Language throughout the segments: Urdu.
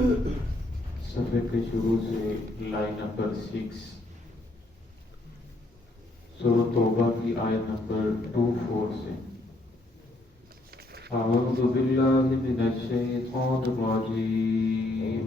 صفحے کے شروع سے لائن نمبر 6 سورۃ توبہ کی آیت نمبر 24 سے اعوذ باللہ من الشیطان الرجیم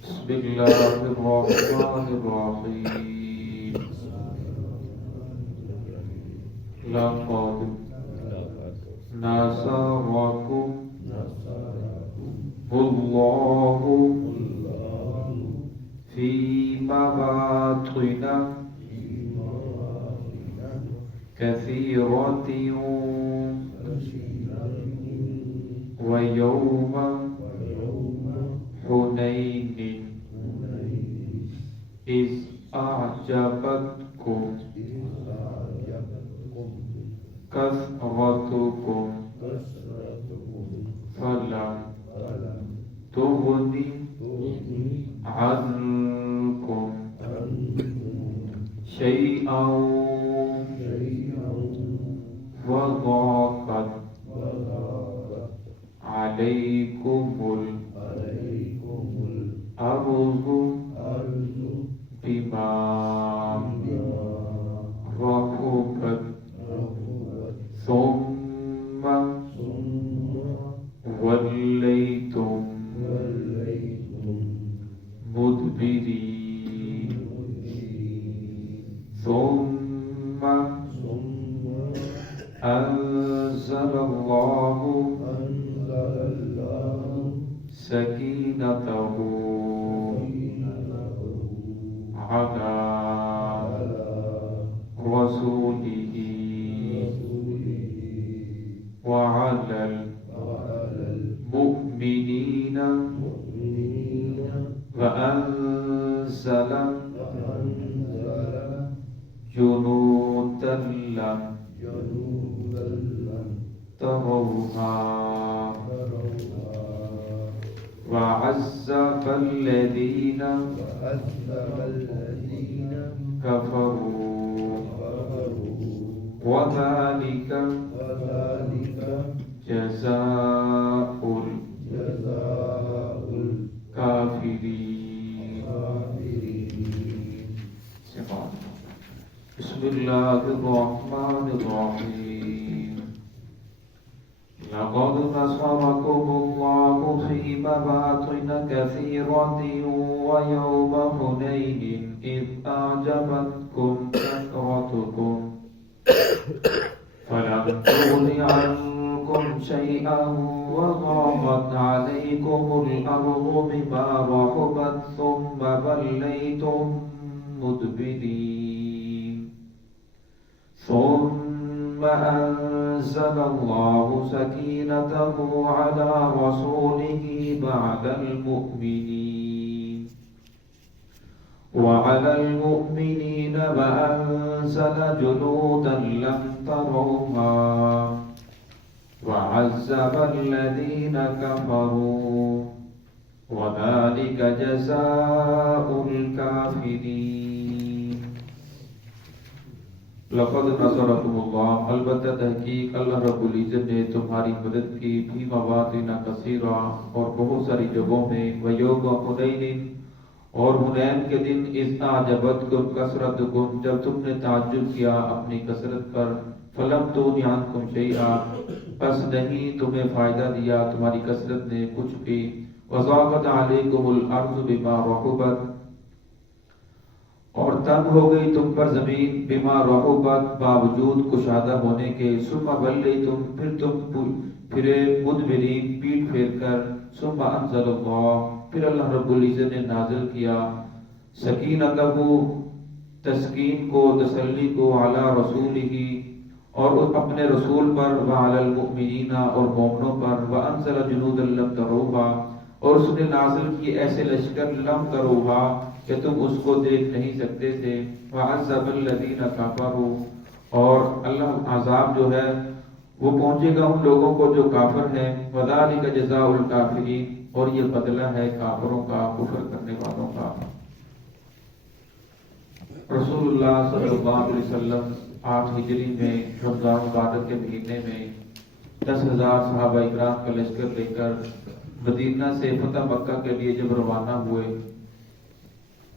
بسم اللہ الرحمن الرحیم لقد نصرکم اللہ فی مواطن کثیرۃ ویوم حنین اذ اعجبتکم کثرتکم فلم تغن عنکم شیئا وضاقت علیکم الارض بما رحبت ثم ولیتم مدبرین ثم انزل اللہ سکینتہ علی رسولہ وعلی المؤمنین وأنزل جنودا لم تروها وعذب الذين كفروا وذلك جزاء الكافرين. بسم اللہ الرحمن الرحیم لقد نصرکم اللہ فی مواطن کثیرۃ ویوم حنین اذ اعجبتکم کثرتکم فلم تغن عنکم شیئا وضاقت علیکم الارض بما رحبت ثم ولیتم مدبرین ثم أنزل الله سكينته على رسوله وعلى المؤمنين وأنزل جنودا لم تروها وعذب الذين كفروا وذلك جزاء الكافرين. لقد نصرکم اللہ البتہ تحقیق اللہ رب العزت نے تمہاری مدد کی فی مواطن کثیرہ اور بہت ساری جگہوں میں ویوم حنین اور حنین کے دن اذ اعجبتکم کثرتکم جب تم نے تعجب کیا اپنی کثرت پر فلم تغن عنکم شیئا پس نہیں تمہیں فائدہ دیا تمہاری کثرت نے کچھ بھی وضاقت علیکم الارض بما رحبت اور تنگ ہو گئی تم پر زمین بما رحبت باوجود کشادہ ہونے کے ثم ولیتم پھر تم پھرے مدبرین پیٹ پھیر کر ثم انزل اللہ پھر اللہ رب العزت نے نازل کیا سکینتہ تسکین کو تسلی کو علی رسولہ اور اپنے رسول پر وعلی المؤمنین اور مومنوں پر وانزل جنودا لم تروها اور اس نے نازل کی ایسے لشکر لم تروها کہ تم اس کو دیکھ نہیں سکتے تھے وعذب الذین کفروا اور اللہ عذاب جو ہے وہ پہنچے گا ان لوگوں کو جو کافر ہیں وذالک جزاء الکافرین اور یہ بدلہ ہے کافروں کا کفر کرنے والوں کا. رسول اللہ صلی اللہ علیہ وسلم 8 ہجری میں رمضان مبارک کے مہینے میں 10,000 صحابہ اکرام کا لشکر لے کر مدینہ سے فتح مکہ کے لیے جب روانہ ہوئے،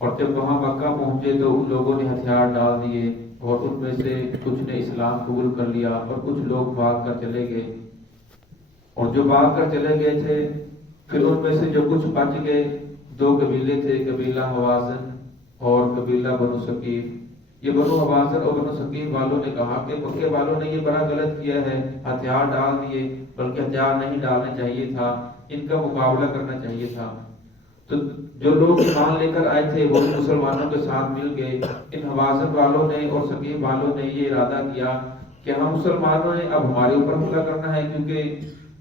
اور جب وہاں مکہ پہنچے تو ان لوگوں نے ہتھیار ڈال دیے، اور ان میں سے کچھ نے اسلام قبول کر لیا اور کچھ لوگ بھاگ کر چلے گئے۔ اور جو بھاگ کر چلے گئے تھے، پھر ان میں سے جو کچھ بچ گئے، 2 قبیلے تھے، قبیلہ حوازن اور قبیلہ بنو ثقیف۔ یہ بنو حوازن اور بنو ثقیف والوں نے کہا کہ مکے والوں نے یہ بڑا غلط کیا ہے، ہتھیار ڈال دیے، بلکہ ہتھیار نہیں ڈالنا چاہیے تھا، ان کا مقابلہ کرنا چاہیے تھا۔ تو جو لوگ ایمان لے کر آئے تھے وہ مسلمانوں کے ساتھ مل گئے۔ ان حوازن والوں نے اور ثقیف والوں نے یہ ارادہ کیا کہ ہم مسلمانوں نے اب ہمارے اوپر حملہ کرنا ہے، کیونکہ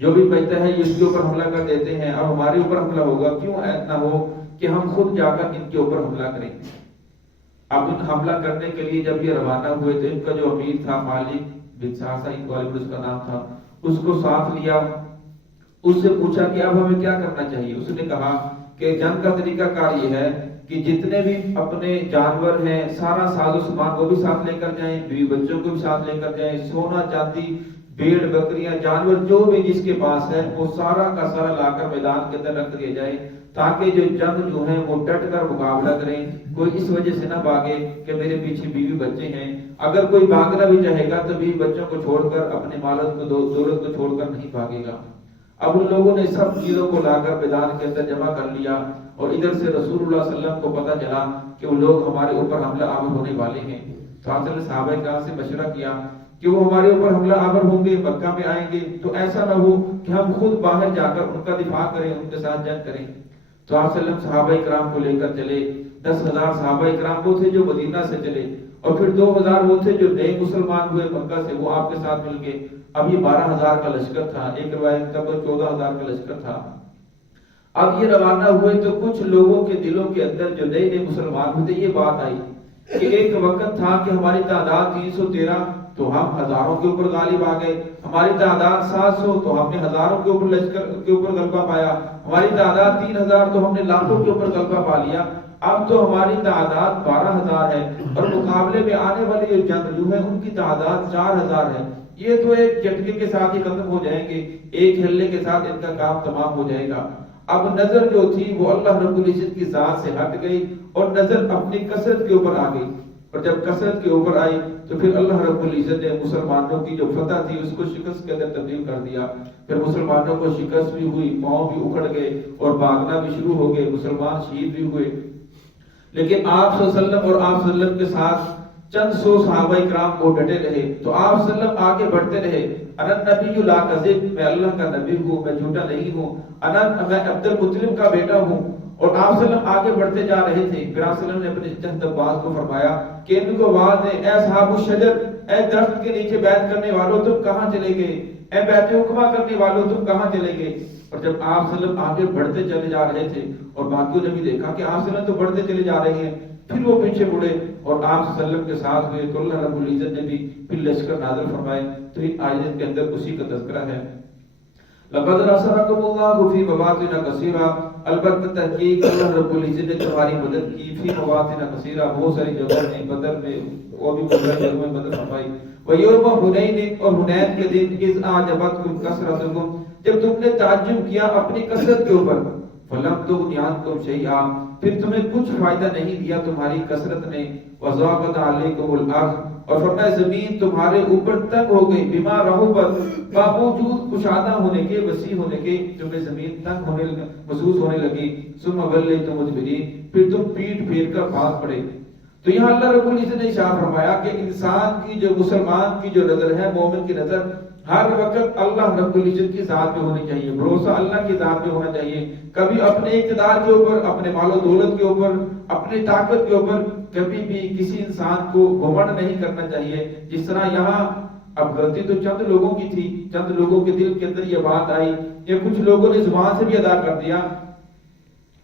جو بھی بچتا ہے یہ اس کے اوپر حملہ کر دیتے ہیں، اب ہمارے اوپر حملہ ہوگا، کیوں ایسا ہو کہ ہم خود جا کر ان کے اوپر حملہ کریں۔ اب ان حملہ کرنے کے لیے جب یہ روانہ ہوئے تو ان کا جو امیر تھا مالک بن سعصہ اس کا نام تھا، اس کو ساتھ لیا، اس سے پوچھا کہ اب ہمیں کیا کرنا چاہیے۔ اس نے کہا کہ جنگ کا طریقہ کار یہ ہے کہ جتنے بھی اپنے جانور ہیں سارا ساز و سامان وہ بھی ساتھ لے کر جائیں، بیوی بچوں کو بھی ساتھ لے کر جائیں، سونا چاندی بھیڑ بکریاں جانور جو بھی جس کے پاس ہے وہ سارا کا سارا لا کر میدان کے اندر رکھ دیا جائے، تاکہ جو جنگ جو ہے وہ ڈٹ کر مقابلہ کریں، کوئی اس وجہ سے نہ بھاگے کہ میرے پیچھے بیوی بچے ہیں۔ اگر کوئی بھاگنا بھی چاہے گا تو بیوی بچوں کو چھوڑ کر اپنے مالت کو دولت کو چھوڑ کر نہیں بھاگے گا۔ اب ان لوگوں نے سب چیزوں کو لا کر میدان کے اندر جمع کر لیا، اور ادھر سے رسول اللہ صلی اللہ علیہ وسلم کو پتہ چلا کہ وہ لوگ ہمارے اوپر حملہ آور ہونے والے ہیں۔ تو آپ نے صحابہ کرام سے مشورہ کیا کہ وہ ہمارے اوپر حملہ آور ہوں گے، مکہ میں آئیں گے، تو ایسا نہ ہو کہ ہم خود باہر جا کر ان کا دفاع کریں، ان کے ساتھ جنگ کریں۔ تو آپ صلی اللہ علیہ وسلم صحابہ کرام کو لے کر چلے۔ 10,000 صحابہ کرام وہ تھے جو مدینہ سے چلے، اور پھر 2,000 وہ تھے جو نئے مسلمان ہوئے مکہ سے، وہ آپ کے ساتھ مل گئے۔ اب یہ 12,000 کا لشکر تھا، ایک روایت تک 14,000 کا لشکر تھا۔ اب یہ روانہ ہوئے تو کچھ لوگوں کے دلوں کے اندر جو نئے نئے مسلمان ہوتے یہ بات آئی کہ ایک وقت تھا کہ ہماری تعداد 313 تو ہم ہزاروں کے اوپر غالب آ گئے، ہماری تعداد 700 تو ہم نے ہزاروں کے اوپر لشکر کے اوپر غلبہ پایا، ہماری تعداد 3,000 تو ہم نے لاکھوں کے اوپر غلبہ پا لیا، اب تو ہماری تعداد 12,000 ہے، اور مقابلے میں آنے والے جو جنگجو ہیں ان کی تعداد 4,000 ہے۔ یہ تو ایک جھٹکے کے ساتھ ہی ختم ہو جائیں گے، ایک ہلنے کے ساتھ ان کا کام تمام ہو جائے گا۔ اب نظر جو تھی وہ اللہ رب العزت کی ذات سے ہٹ گئی، اور نظر اپنی کثرت کے اوپر آ گئی، اور جب کثرت کے اوپر آئی تو پھر اللہ رب العزت نے مسلمانوں کی جو فتح تھی اس کو شکست کے اندر تبدیل کر دیا۔ پھر مسلمانوں کو شکست بھی ہوئی، پاؤں بھی اکھڑ گئے اور بھاگنا بھی شروع ہو گئے، مسلمان شہید بھی ہوئے۔ لیکن آپ صلی اللہ علیہ وسلم اور آپ صلی اللہ علیہ وسلم کے ساتھ چند سو صحابہ کرام وہ ڈٹے رہے، تو آپ صلی اللہ علیہ وسلم آگے بڑھتے رہے۔ انا نبی لا کذب، میں اللہ کا نبی ہوں، میں جھوٹا نہیں ہوں، میں عبد المطلب کا بیٹا ہوں۔ اور آپ صلی اللہ علیہ وسلم آگے بڑھتے جا رہے تھے، پھر آپ صلی اللہ علیہ وسلم نے اپنے چند عباس کو فرمایا کہ ان کو آواز دیں، اے اصحاب الشجر، اے درخت کے نیچے بیعت کرنے والوں تم کہاں چلے گئے، اے بیعت حکمہ کرنے والوں تم کہاں چلے گئے۔ اور جب آپ صلی اللہ علیہ وسلم آگے بڑھتے چلے جا رہے تھے اور باقیوں نے بھی دیکھا کہ آپ صلی اللہ علیہ وسلم تو بڑھتے چلے جا رہے ہیں، پھر وہ پیچھے مڑے اور آپ صلی اللہ علیہ وسلم کے ساتھ ہوئے، تو اللہ رب العزت نے بھی پھر لشکر نازل فرمائے۔ تو ان آیت کے اندر اسی کا تذکرہ ہے۔ لقد نصرکم اللہ فی مواطن کثیرہ، البتہ تحقیق اللہ رب العزت نے تمہاری مدد کی فی مواطن کثیرہ، بہت ساری جگہوں میں، بدر میں اور بھی بہت ساری جگہوں میں مدد فرمائی۔ ویوم حنین، اور حنین کے دن، اذ اعجبتکم کثرتکم، جب تم نے تعجب کیا اپنی کثرت کے اوپر، فلم تغن عنکم شیئا، پھر تمہیں کچھ فائدہ نہیں دیا تمہاری کثرت نے، وضاقت علیکم الارض، اور فرمایا زمین تمہارے اوپر تنگ ہو گئی، بما رحبت، باوجود کشادہ ہونے کے، وسیع ہونے کے، تمہیں زمین تنگ ہونے محسوس ہونے لگی، ثم ولیتم مدبرین، پھر تم پیٹ پھیر کر بھاگ پڑے۔ تو یہاں اللہ رب العزت نے ارشاد فرمایا کہ انسان کی جو مسلمان کی جو نظر ہے، مومن کی نظر ہر وقت اللہ رب العزت کی ذات پہ ہونی چاہیے، بھروسہ اللہ کی ذات پہ ہونا چاہیے۔ کبھی اپنے اقتدار کے اوپر، اپنے مال و دولت کے اوپر، اپنی طاقت کے اوپر کبھی بھی کسی انسان کو گھمنڈ نہیں کرنا چاہیے۔ جس طرح یہاں اب غلطی تو چند لوگوں کی تھی، چند لوگوں کے دل کے اندر یہ بات آئی، یا کچھ لوگوں نے زبان سے بھی ادا کر دیا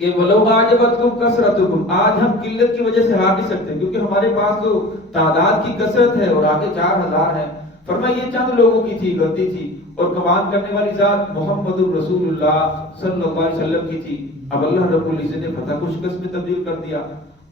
کہ وَلَوْ أَعْجَبَتْكُمْ كَثْرَتُكُمْ، آج ہم قلت کی وجہ سے ہار نہیں سکتے، کیونکہ ہمارے پاس تو تعداد کی کثرت ہے اور آگے 4,000 ہے۔ فرمایا یہ چند لوگوں کی تھی، غلطی تھی، اور کمان کرنے والی ذات محمد رسول اللہ صلی اللہ علیہ وسلم کی تھی۔ اب اللہ رب العزت نے فتح کو شکست میں تبدیل کر دیا۔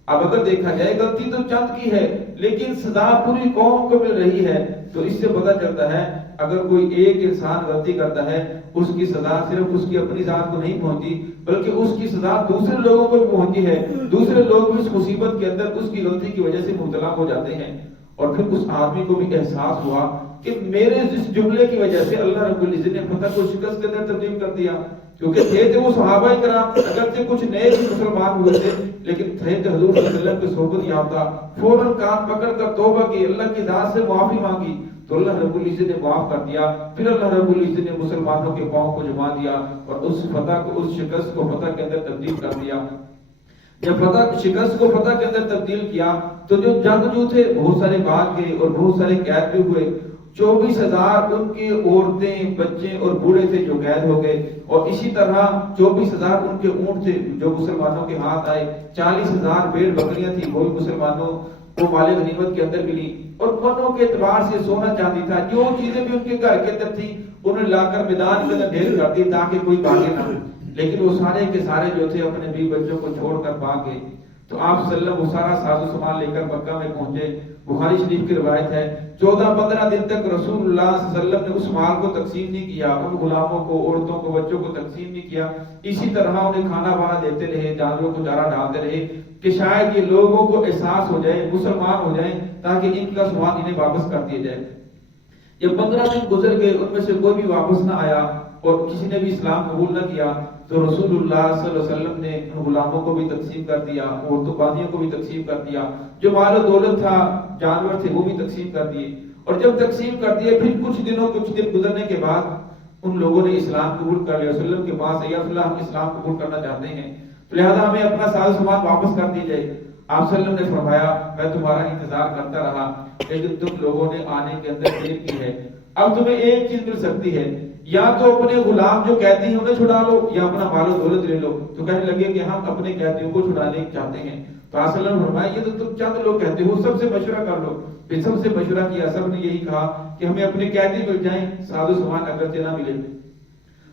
اب اگر دیکھا جائے غلطی تو چند کی ہے لیکن سزا پوری قوم کو مل رہی ہے، تو اس سے پتہ چلتا ہے اگر کوئی ایک انسان غلطی کرتا ہے اس کی سزا صرف اس کی اپنی ذات کو نہیں پہنچتی بلکہ اس کی سزا دوسرے لوگوں کو بھی پہنچتی ہے. دوسرے لوگ بھی اس مصیبت کے اندر اس کی غلطی کی وجہ سے مبتلا ہو جاتے ہیں. اور پھر اس آدمی کو بھی احساس ہوا کہ میرے اس جملے کی وجہ سے اللہ رب العزت نے فتح کو شکست کے اندر تبدیل کر دیا. کیونکہ تھے وہ صحابہ کرام اگرچہ کچھ نئے مسلمان ہوئے تھے لیکن تھے حضور صلی اللہ علیہ وسلم کی صحبت یافتہ. فوراً کان پکڑ کر توبہ کی, اللہ کی ذات سے معافی مانگی تو اللہ رب العزت نے معاف کر دیا. پھر اللہ رب العزت نے مسلمانوں کے پاؤں کو جما دیا اور اس فتح کو, اس شکست کو فتح کے اندر تبدیل کر دیا. جب فتح شکست کو فتح کے اندر تبدیل کیا تو جو جنگجو تھے بہت سارے بھاگ گئے اور بہت سارے قید بھی ہوئے. 24,000 ان کی عورتیں, بچے اور بوڑھے تھے جو قید ہو گئے. اور اسی طرح 24,000 ان کے اونٹ تھے جو مسلمانوں کے ہاتھ آئے. 40,000 بھیڑ بکریاں تھیں وہ بھی مسلمانوں کو مال غنیمت کے اندر ملی. اور منوں کے اعتبار سے سونا چاندی تھا, جو چیزیں بھی ان کے گھر کے اندر تھی انہیں لا کر میدان کے اندر ڈھیر کر دی تاکہ کوئی بھاگے نہ. لیکن وہ سارے کے سارے جو تھے اپنے بیوی بچوں کو چھوڑ کر بھاگ گئے. تو آپ صلی اللہ علیہ وسلم وہ سارا ساز و سامان لے کر مکہ میں پہنچے. بخاری شریف کی روایت ہے 14-15 دن تک رسول اللہ صلی اللہ علیہ وسلم نے اس مال کو تقسیم نہیں کیا, ان غلاموں کو, عورتوں کو, بچوں کو تقسیم نہیں کیا. اسی طرح انہیں کھانا بانا دیتے رہے, جانوروں کو چارہ ڈالتے رہے کہ شاید یہ لوگوں کو احساس ہو جائے, مسلمان ہو جائیں تاکہ ان کا سامان انہیں واپس کر دیا جائے. جب 15 دن گزر گئے ان میں سے کوئی بھی واپس نہ آیا اور کسی نے بھی اسلام قبول نہ کیا تو رسول اللہ صلی اللہ علیہ وسلم نے غلاموں کو بھی تقسیم کر دیا, عورتوں بانیوں کو بھی تقسیم کر دیا, جو مال و دولت تھا, جانور تھے وہ بھی تقسیم کر دیے. اور جب تقسیم کر دیے پھر کچھ دن گزرنے کے بعد ان لوگوں نے اسلام قبول کر لیا. رسول اللہ کے پاس یا رسول اللہ ہم اسلام قبول کرنا چاہتے ہیں تو لہذا ہمیں اپنا ساز سامان واپس کر دی جائے. آپ صلی اللہ علیہ وسلم نے فرمایا میں تمہارا انتظار کرتا رہا لیکن تم لوگوں نے آنے کے اندر دیر کی ہے. اب تمہیں ایک چیز مل سکتی ہے, یا تو اپنے غلام جو قیدی ہیں انہیں چھڑا لو یا اپنا مال و دولت لے لو. تو کہنے لگے کہ ہم اپنے قیدیوں کو چھڑانے چاہتے ہیں. تو آپ صلی اللہ علیہ وسلم نے فرمایا یہ تو تم چند لوگ کہتے ہو, سب سے مشورہ کر لو. پھر سب سے مشورہ کیا, سب نے یہی کہا کہ ہمیں اپنے قیدی مل جائیں, ساز و سامان اگرچہ نہ ملے.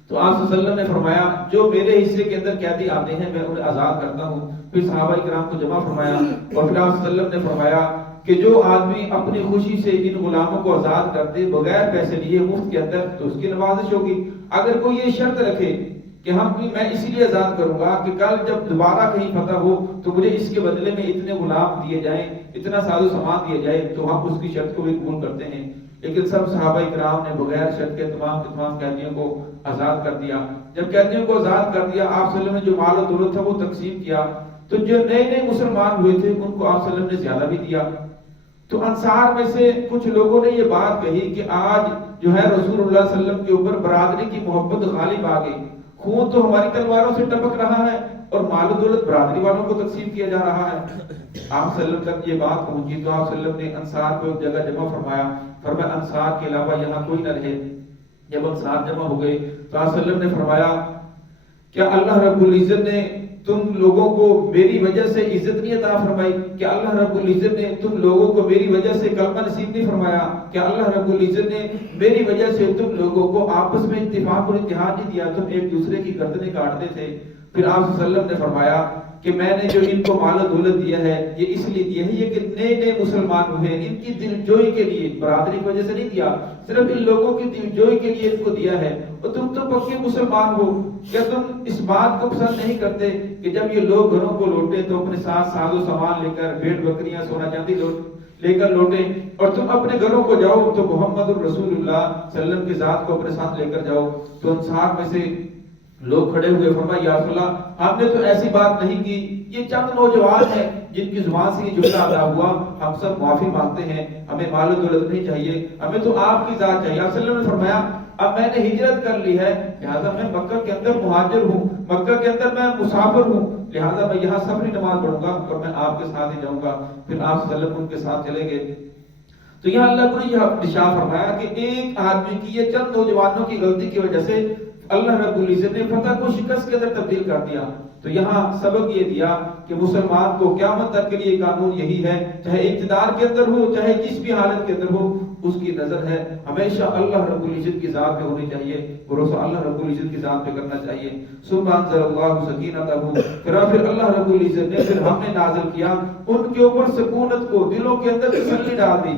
تو آپ صلی اللہ علیہ وسلم نے فرمایا جو میرے حصے کے اندر قیدی آتے ہیں میں انہیں آزاد کرتا ہوں. پھر صحابہ کرام کو جمع فرمایا اور پھر آپ صلی اللہ علیہ وسلم نے فرمایا کہ جو آدمی اپنی خوشی سے ان غلاموں کو آزاد کر دے بغیر پیسے لیے مفت کے اندر تو اس کی نوازش ہوگی. اگر کوئی یہ شرط رکھے کہ میں اسی لیے آزاد کروں گا کہ کل جب دوبارہ کہیں فتح ہو تو مجھے اس کے بدلے میں اتنے غلام دیے جائیں, اتنا ساز و سامان دیا جائے, تو ہم اس کی شرط کو بھی قبول کرتے ہیں. لیکن سب صحابہ کرام نے بغیر شرط کے تمام قیدیوں کو آزاد کر دیا. جب قیدیوں کو آزاد کر دیا آپ صلی اللہ علیہ وسلم نے جو مال و دولت تھا وہ تقسیم کیا. تو جو نئے مسلمان ہوئے تھے ان کو آپ صلی اللہ علیہ وسلم نے زیادہ بھی دیا. تو انصار میں سے کچھ لوگوں نے یہ بات کہی کہ آج جو ہے رسول اللہ صلی اللہ علیہ وسلم کے اوپر برادری کی محبت غالب آ گئی. خون تو ہماری تلواروں سے ٹپک رہا ہے اور مال و دولت برادری والوں کو تقسیم کیا جا رہا ہے. آپ صلی اللہ علیہ وسلم تک یہ بات پہنچی تو آپ صلی اللہ علیہ وسلم نے انصار کو ایک جگہ جمع فرمایا. فرمایا انصار کے علاوہ یہاں کوئی نہ رہے. جب انصار جمع ہو گئے تو آپ صلی اللہ علیہ وسلم نے فرمایا کیا اللہ رب العزت نے تم لوگوں کو میری وجہ سے عزت نہیں عطا فرمائی؟ کہ اللہ رب العزت نے تم لوگوں کو میری وجہ سے کلمہ نصیب نہیں فرمایا؟ کہ اللہ رب العزت نے میری وجہ سے تم لوگوں کو آپس میں اتفاق اور اتحاد نہیں دیا, تم ایک دوسرے کی گردنیں کاٹتے تھے؟ پھر آپ صلی اللہ علیہ وسلم نے فرمایا کہ میں نے جو ان کو مال و دولت دیا ہے یہ اس لیے دیا ہے کہ نئے مسلمان ہوئے, ان کی دل جوئی کے لیے, برادری کی وجہ سے نہیں دیا, صرف ان لوگوں کی دل جوئی کے لیے ان کو دیا ہے. اور تم تو پکے مسلمان ہو, کیا تم اس بات کو پسند نہیں کرتے کہ جب یہ لوگ گھروں کو لوٹے تو اپنے ساتھ ساز و سامان لے کر, بھیڑ بکریاں, سونا چاندی لے کر لوٹے, اور تم اپنے گھروں کو جاؤ تو محمد الرسول اللہ صلی اللہ علیہ وسلم کی ذات کو اپنے ساتھ لے کر جاؤ؟ تو انصار میں سے لوگ کھڑے ہوئے فرمایا یا رسول اللہ ہم نے تو ایسی بات نہیں کی, یہ چند نوجوان ہیں جن کی زبان سے یہ جملہ ادا ہوا, ہم سب معافی مانگتے ہیں, ہمیں مال و دولت نہیں چاہیے, ہمیں تو آپ کی ذات چاہیے. آپ صلی اللہ علیہ وسلم نے فرمایا اب میں نے ہجرت کر لی ہے لہذا میں مکہ کے اندر مہاجر ہوں, مکہ کے اندر میں مسافر ہوں, لہذا میں یہاں سفری نماز پڑھوں گا اور میں آپ کے ساتھ ہی جاؤں گا. پھر آپ صلی اللہ علیہ وسلم ان کے ساتھ چلے گئے. تو یہاں اللہ نے یہ ارشاد فرمایا کہ ایک آدمی کی یہ چند نوجوانوں کی غلطی کی وجہ سے اللہ رب العزت نے فتح کو شکست کے اندر تبدیل کر دیا. تو یہاں سبق یہ دیا کہ مسلمان کو قیامت تک کے لیے قانون یہی ہے, چاہے اقتدار کے اندر ہو چاہے جس بھی حالت کے اندر ہو, اس کی نظر ہے ہمیشہ اللہ رب العزت کی ذات پہ ہونی چاہیے, بھروسہ اللہ رب العزت کی ذات پہ کرنا چاہیے. سبحان اللہ سکینتہ, پھر اللہ رب العزت نے پھر ہم نے نازل کیا ان کے اوپر سکونت کو, دلوں کے اندر تسلی ڈال دی.